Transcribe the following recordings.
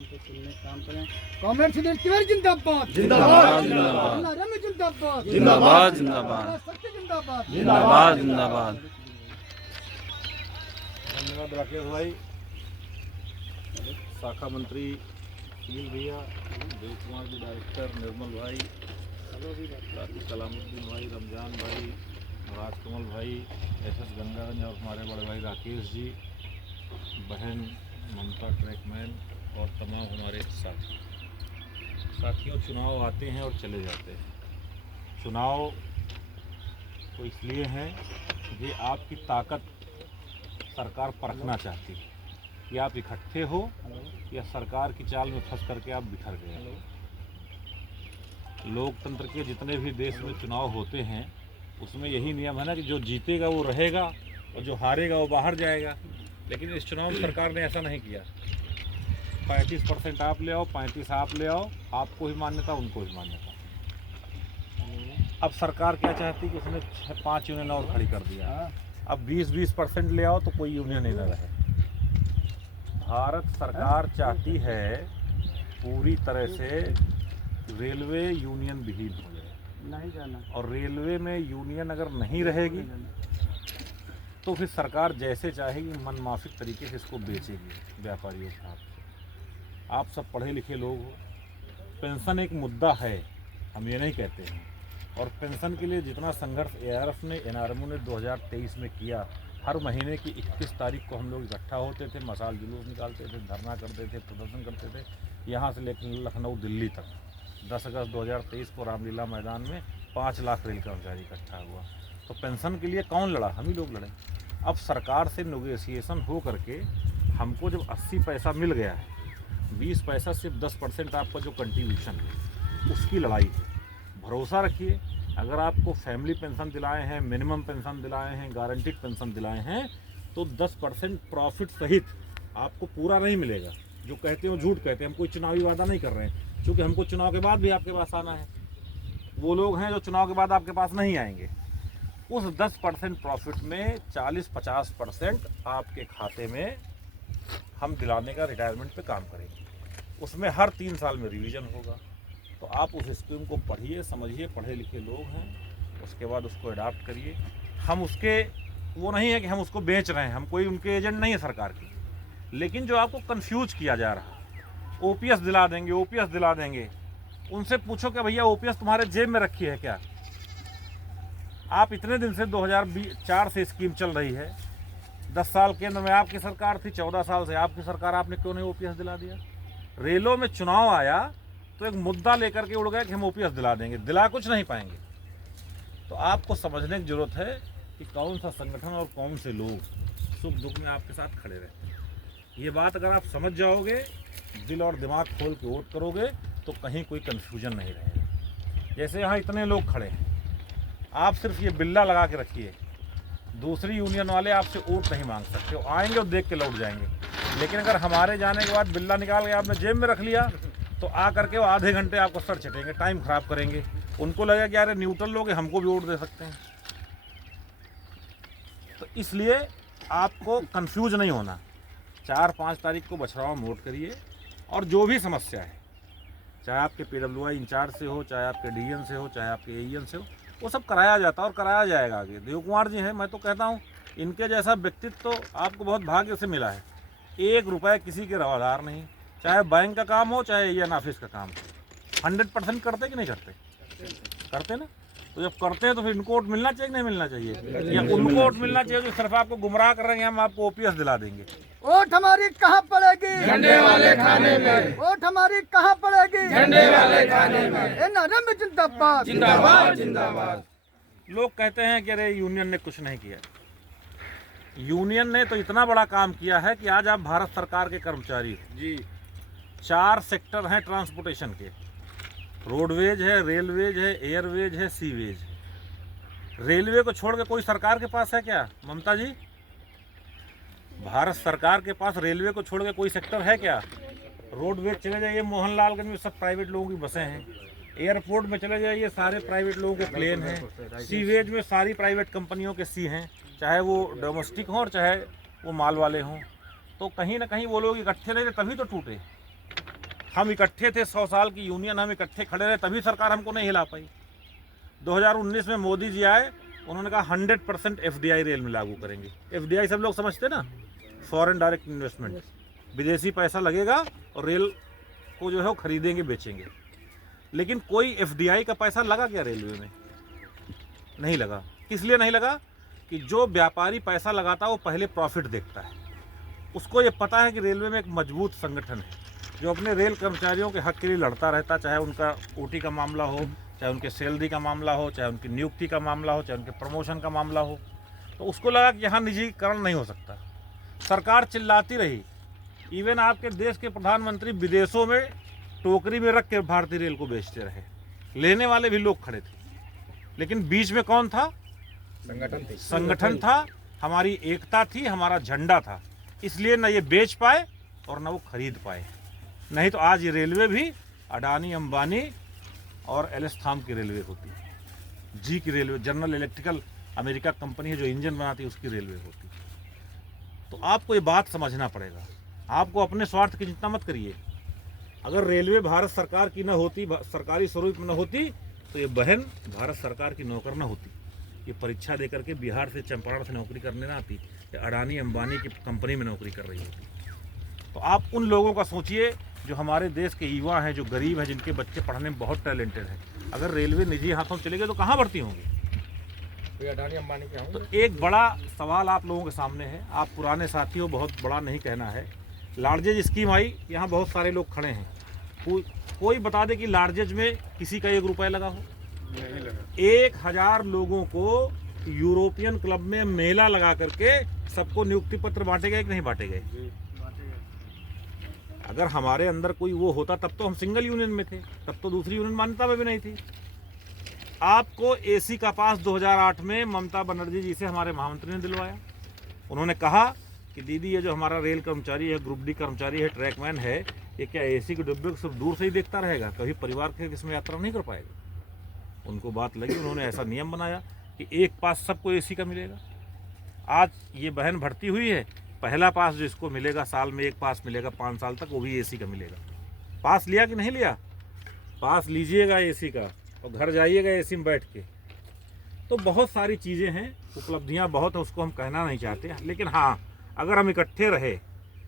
काम करें। कॉमरेड सुधीर तिवारी जिंदाबाद जिंदाबाद जिंदाबाद रमेश जिंदाबाद जिंदाबाद जिंदाबाद सत्य जिंदाबाद जिंदाबाद जिंदाबाद। धन्यवाद राकेश भाई, शाखा मंत्री सुनील भैया, देव कुमार जी डायरेक्टर, निर्मल भाई, कलामुद्दीन भाई, रमजान भाई, राजकमल भाई, एसएस गंगागंज और हमारे बड़े भाई राकेश जी, बहन ममता ट्रैकमैन और तमाम हमारे साथियों, चुनाव आते हैं और चले जाते हैं। चुनाव तो इसलिए हैं कि आपकी ताकत सरकार परखना चाहती है कि आप इकट्ठे हो या सरकार की चाल में फंस करके आप बिखर गए। लोकतंत्र के जितने भी देश में चुनाव होते हैं उसमें यही नियम है ना कि जो जीतेगा वो रहेगा और जो हारेगा वो बाहर जाएगा। लेकिन इस चुनाव में सरकार ने ऐसा नहीं किया। 35% आप ले आओ, 35 आप ले आओ, आपको ही मान्यता, उनको ही मान्यता। अब सरकार क्या चाहती कि उसने 5 यूनियन और खड़ी कर दिया। अब 20% ले आओ तो कोई यूनियन ही न रहे। भारत सरकार चाहती है पूरी तरह से रेलवे यूनियन विहीन हो जाए, नहीं जाना। और रेलवे में यूनियन अगर नहीं रहेगी तो फिर सरकार जैसे चाहेगी मनमाफिक तरीके से इसको बेचेगी व्यापारियों के हाथ से। आप सब पढ़े लिखे लोग हो, पेंशन एक मुद्दा है, हम ये नहीं कहते हैं। और पेंशन के लिए जितना संघर्ष एआरएफ ने, एनआरएमओ ने 2023 में किया, हर महीने की 21 तारीख को हम लोग इकट्ठा होते थे, मशाल जुलूस निकालते थे, धरना करते थे, प्रदर्शन करते थे, यहाँ से लेकर लखनऊ दिल्ली तक। 10 अगस्त 2023 को रामलीला मैदान में 5 लाख रेल कर्मचारी इकट्ठा हुआ। तो पेंशन के लिए कौन लड़ा? हम ही लोग लड़े। अब सरकार से नेगोशिएशन हो करके हमको जब 80 पैसा मिल गया है, 20 पैसा सिर्फ 10% आपका जो कंट्रीब्यूशन है उसकी लड़ाई है। भरोसा रखिए, अगर आपको फैमिली पेंशन दिलाए हैं, मिनिमम पेंशन दिलाए हैं, गारंटीड पेंशन दिलाए हैं, तो 10% प्रॉफिट सहित आपको पूरा नहीं मिलेगा। जो कहते हैं वो झूठ कहते हैं, हम कोई चुनावी वादा नहीं कर रहे हैं, क्योंकि हमको चुनाव के बाद भी आपके पास आना है। वो लोग हैं जो चुनाव के बाद आपके पास नहीं आएंगे। उस 10% प्रॉफिट में 40-50% आपके खाते में हम दिलाने का रिटायरमेंट पे काम करेंगे। उसमें हर 3 साल में रिवीजन होगा। तो आप उस स्कीम को पढ़िए, समझिए, पढ़े लिखे लोग हैं, उसके बाद उसको अडाप्ट करिए। हम उसके वो नहीं है कि हम उसको बेच रहे हैं, हम कोई उनके एजेंट नहीं है सरकार की। लेकिन जो आपको कंफ्यूज किया जा रहा है, ओपीएस दिला देंगे, ओपीएस दिला देंगे, उनसे पूछो कि भैया ओपीएस तुम्हारे जेब में रखी है क्या? आप इतने दिन से 2004 से स्कीम चल रही है, 10 साल केंद्र में आपकी सरकार थी, 14 साल से आपकी सरकार, आपने क्यों नहीं ओपीएस दिला दिया? रेलों में चुनाव आया तो एक मुद्दा लेकर के उड़ गए कि हम ओपीएस दिला देंगे, दिला कुछ नहीं पाएंगे। तो आपको समझने की जरूरत है कि कौन सा संगठन और कौन से लोग सुख दुख में आपके साथ खड़े रहते हैं। ये बात अगर आप समझ जाओगे, दिल और दिमाग खोल के वोट करोगे, तो कहीं कोई कन्फ्यूजन नहीं रहेगा। जैसे यहाँ इतने लोग खड़े हैं, आप सिर्फ ये बिल्ला लगा के रखिए, दूसरी यूनियन वाले आपसे वोट नहीं मांग सकते, वो आएंगे और देख के लौट जाएंगे। लेकिन अगर हमारे जाने के बाद बिल्ला निकाल के आपने जेब में रख लिया तो आ करके वो आधे घंटे आपको सर चटेंगे, टाइम खराब करेंगे। उनको लगेगा कि यार न्यूट्रल लोग हैं, हमको भी वोट दे सकते हैं। तो इसलिए आपको कंफ्यूज नहीं होना। 4-5 तारीख को बछरावा में वोट करिए, और जो भी समस्या है, चाहे आपके PWI इंचार्ज से हो, चाहे आपके DN से हो, चाहे आपके AEN से हो, वो सब कराया जाता है और कराया जाएगा आगे। देव कुमार जी हैं, मैं तो कहता हूँ इनके जैसा व्यक्तित्व तो आपको बहुत भाग्य से मिला है। 1 रुपया किसी के रवादार नहीं, चाहे बैंक का काम हो, चाहे AEN ऑफिस का काम हो। 100% करते कि नहीं करते? करते ना। तो जब करते हैं तो फिर इनको वोट मिलना चाहिए कि नहीं मिलना चाहिए? या उनको वोट मिलना चाहिए जो सिर्फ आपको गुमराह कर रहे हैं, हम आपको ओपीएस दिला देंगे। वोट हमारी कहाँ पड़ेगी? झंडे वाले खाने में। वोट हमारी कहाँ पड़ेगी? झंडे वाले खाने में। एनआरएम जिंदाबाद जिंदाबाद जिंदाबाद। लोग कहते हैं कि अरे यूनियन ने कुछ नहीं किया। यूनियन ने तो इतना बड़ा काम किया है कि आज आप भारत सरकार के कर्मचारी हो जी। 4 सेक्टर हैं ट्रांसपोर्टेशन के, रोडवेज है, रेलवेज है, एयरवेज है, सीवेज। रेलवे को छोड़ के कोई सरकार के पास है क्या ममता जी? भारत सरकार के पास रेलवे को छोड़ के कोई सेक्टर है क्या? रोडवेज चले जाइए, मोहनलालगंज में सब प्राइवेट लोगों की बसें हैं। एयरपोर्ट में चले जाइए, सारे प्राइवेट लोगों के प्लेन हैं। सीवेज में सारी प्राइवेट कंपनियों के सी हैं, चाहे वो डोमेस्टिक हों और चाहे वो माल वाले हों। तो कहीं ना कहीं वो लोग इकट्ठे रहे तभी तो टूटे। हम इकट्ठे थे, 100 साल की यूनियन, हम इकट्ठे खड़े रहे, तभी सरकार हमको नहीं हिला पाई। 2019 में मोदी जी आए, उन्होंने कहा 100% FDI रेल में लागू करेंगे। FDI सब लोग समझते ना, फॉरेन डायरेक्ट इन्वेस्टमेंट, विदेशी पैसा लगेगा और रेल को जो है वो खरीदेंगे बेचेंगे। लेकिन कोई FDI का पैसा लगा क्या रेलवे में? नहीं लगा। किस लिए नहीं लगा? कि जो व्यापारी पैसा लगाता है वो पहले प्रॉफिट देखता है। उसको ये पता है कि रेलवे में एक मजबूत संगठन है जो अपने रेल कर्मचारियों के हक के लिए लड़ता रहता, चाहे उनका OT का मामला हो, चाहे उनके सैलरी का मामला हो, चाहे उनकी नियुक्ति का मामला हो, चाहे उनके प्रमोशन का मामला हो। तो उसको लगा कि यहाँ निजीकरण नहीं हो सकता। सरकार चिल्लाती रही, इवन आपके देश के प्रधानमंत्री विदेशों में टोकरी में रख के भारतीय रेल को बेचते रहे, लेने वाले भी लोग खड़े थे, लेकिन बीच में कौन था? संगठन था, हमारी एकता थी, हमारा झंडा था, इसलिए न ये बेच पाए और न वो खरीद पाए। नहीं तो आज ये रेलवे भी अडानी अंबानी और एल एस थाम की रेलवे होती, जी की railway, general electrical America company है जो इंजन बनाती है, उसकी रेलवे होती। तो आपको ये बात समझना पड़ेगा, आपको अपने स्वार्थ की चिंता मत करिए। अगर रेलवे भारत सरकार की न होती, सरकारी स्वरूप में न होती, तो ये बहन भारत सरकार की नौकर न होती, ये परीक्षा दे करके बिहार से, चंपारण से नौकरी करने ना आती, ये अडानी अंबानी की कंपनी में नौकरी कर रही होती। तो आप उन लोगों का सोचिए जो हमारे देश के युवा हैं, जो गरीब हैं, जिनके बच्चे पढ़ने में बहुत टैलेंटेड हैं। अगर रेलवे निजी हाथों में चले गए तो कहाँ भर्ती होंगे? अडानी अंबानी के तो एक बड़ा सवाल आप लोगों के सामने है, आप पुराने साथी हो, बहुत बड़ा नहीं कहना है। लार्जेज स्कीम आई, यहाँ बहुत सारे लोग खड़े हैं, कोई बता दे कि लार्जेज में किसी का 1 रुपया लगा हो? नहीं लगा। 1000 लोगों को यूरोपियन क्लब में मेला लगा करके सबको नियुक्ति पत्र बांटे गए कि नहीं बांटे गए? अगर हमारे अंदर कोई वो होता तब तो हम सिंगल यूनियन में थे, तब तो दूसरी यूनियन मान्यता में भी नहीं थी। आपको AC का पास 2008 में ममता बनर्जी जी से हमारे महामंत्री ने दिलवाया। उन्होंने कहा कि दीदी ये जो हमारा रेल कर्मचारी है, ग्रुप D कर्मचारी है, ट्रैकमैन है, ये क्या AC के डिब्बे को सिर्फ दूर से ही देखता रहेगा, कभी परिवार के इसमें यात्रा नहीं कर पाएगा? उनको बात लगी, उन्होंने ऐसा नियम बनाया कि एक पास सबको AC का मिलेगा। आज ये बहन भर्ती हुई है, पहला पास जो इसको मिलेगा, साल में 1 पास मिलेगा 5 साल तक, वो भी AC का मिलेगा। पास लिया कि नहीं लिया? पास लीजिएगा AC का और घर जाइएगा AC में बैठ के। तो बहुत सारी चीज़ें हैं, उपलब्धियां बहुत है, उसको हम कहना नहीं चाहते, लेकिन हाँ, अगर हम इकट्ठे रहे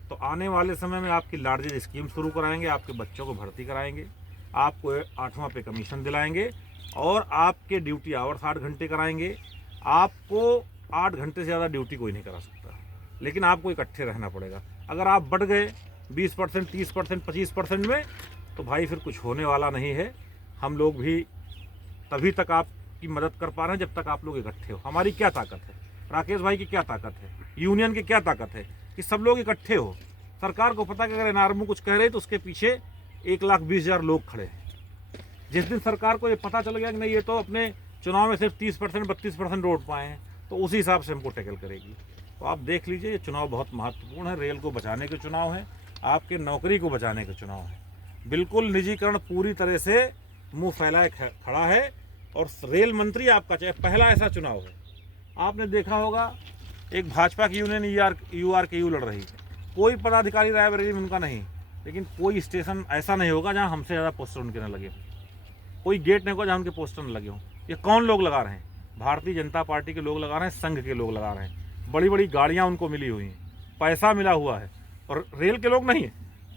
तो आने वाले समय में आपकी लार्जेज स्कीम शुरू कराएंगे, आपके बच्चों को भर्ती कराएंगे, आपको 8वां पे कमीशन दिलाएंगे और आपके ड्यूटी आवर्स 8 घंटे कराएंगे। आपको 8 घंटे से ज़्यादा ड्यूटी कोई नहीं करा सकता, लेकिन आपको इकट्ठे रहना पड़ेगा। अगर आप बढ़ गए 20%, 30%, 25% में, तो भाई फिर कुछ होने वाला नहीं है। हम लोग भी तभी तक आपकी मदद कर पा रहे हैं जब तक आप लोग इकट्ठे हो। हमारी क्या ताकत है, राकेश भाई की क्या ताकत है, यूनियन की क्या ताकत है कि सब लोग इकट्ठे हो। सरकार को पता कि अगर NRMO कुछ कह रहे तो उसके पीछे 1,20,000 लोग खड़े हैं। जिस दिन सरकार को ये पता चल गया कि नहीं ये तो अपने चुनाव में सिर्फ 30%, 32% वोट पाए हैं, तो उसी हिसाब से हमको टैकल करेगी। तो आप देख लीजिए, ये चुनाव बहुत महत्वपूर्ण है, रेल को बचाने के चुनाव है, आपके नौकरी को बचाने के चुनाव है। बिल्कुल निजीकरण पूरी तरह से मुंह फैलाए खड़ा है और रेल मंत्री आपका चाहे पहला ऐसा चुनाव है। आपने देखा होगा एक भाजपा की यूनियन URKU लड़ रही, कोई पदाधिकारी रायबरेली में उनका नहीं, लेकिन कोई स्टेशन ऐसा नहीं होगा जहां हमसे ज़्यादा पोस्टर उनके न लगे हों, कोई गेट नहीं होगा जहां उनके पोस्टर न लगे हों। ये कौन लोग लगा रहे हैं? भारतीय जनता पार्टी के लोग लगा रहे हैं, संघ के लोग लगा रहे हैं। बड़ी बड़ी गाड़ियाँ उनको मिली हुई हैं, पैसा मिला हुआ है, और रेल के लोग नहीं है,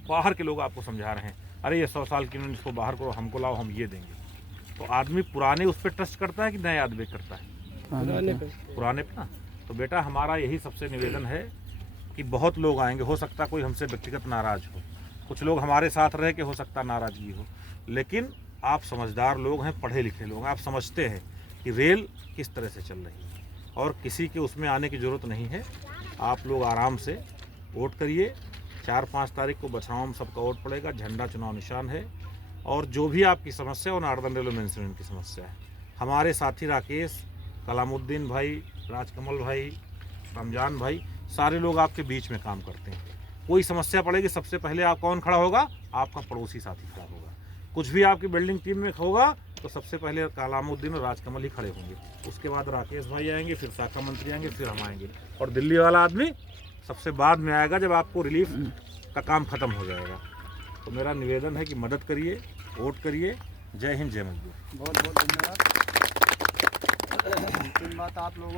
बाहर के लोग आपको समझा रहे हैं, अरे ये 100 साल की यूनियन, इसको बाहर करो, हमको लाओ, हम ये देंगे। तो आदमी पुराने उस पर ट्रस्ट करता है कि नए आदमी करता है? पुराने पे ना। तो बेटा हमारा यही सबसे निवेदन है कि बहुत लोग आएंगे, हो सकता कोई हमसे व्यक्तिगत नाराज हो, कुछ लोग हमारे साथ रह के हो सकता नाराजगी हो, लेकिन आप समझदार लोग हैं, पढ़े लिखे लोग हैं, आप समझते हैं कि रेल किस तरह से चल रही है और किसी के उसमें आने की ज़रूरत नहीं है। आप लोग आराम से वोट करिए। 4-5 तारीख को बछराव में सबका वोट पड़ेगा, झंडा चुनाव निशान है। और जो भी आपकी समस्या है वो नार्दर्न रेलवे मेंटेनेंस की समस्या है। हमारे साथी राकेश, कलामुद्दीन भाई, राजकमल भाई, रमजान भाई, सारे लोग आपके बीच में काम करते हैं। कोई समस्या पड़ेगी सबसे पहले आप कौन खड़ा होगा? आपका पड़ोसी साथी खड़ा होगा। कुछ भी आपकी बिल्डिंग टीम में होगा तो सबसे पहले कलामुद्दीन और राजकमल ही खड़े होंगे, उसके बाद राकेश भाई आएंगे, फिर शाखा मंत्री आएंगे, फिर हम आएंगे, और दिल्ली वाला आदमी सबसे बाद में आएगा जब आपको रिलीफ का काम खत्म हो जाएगा। तो मेरा निवेदन है कि मदद करिए, वोट करिए। जय हिंद, जय मजदूर। बहुत बहुत धन्यवाद। अंतिम बात आप लोगों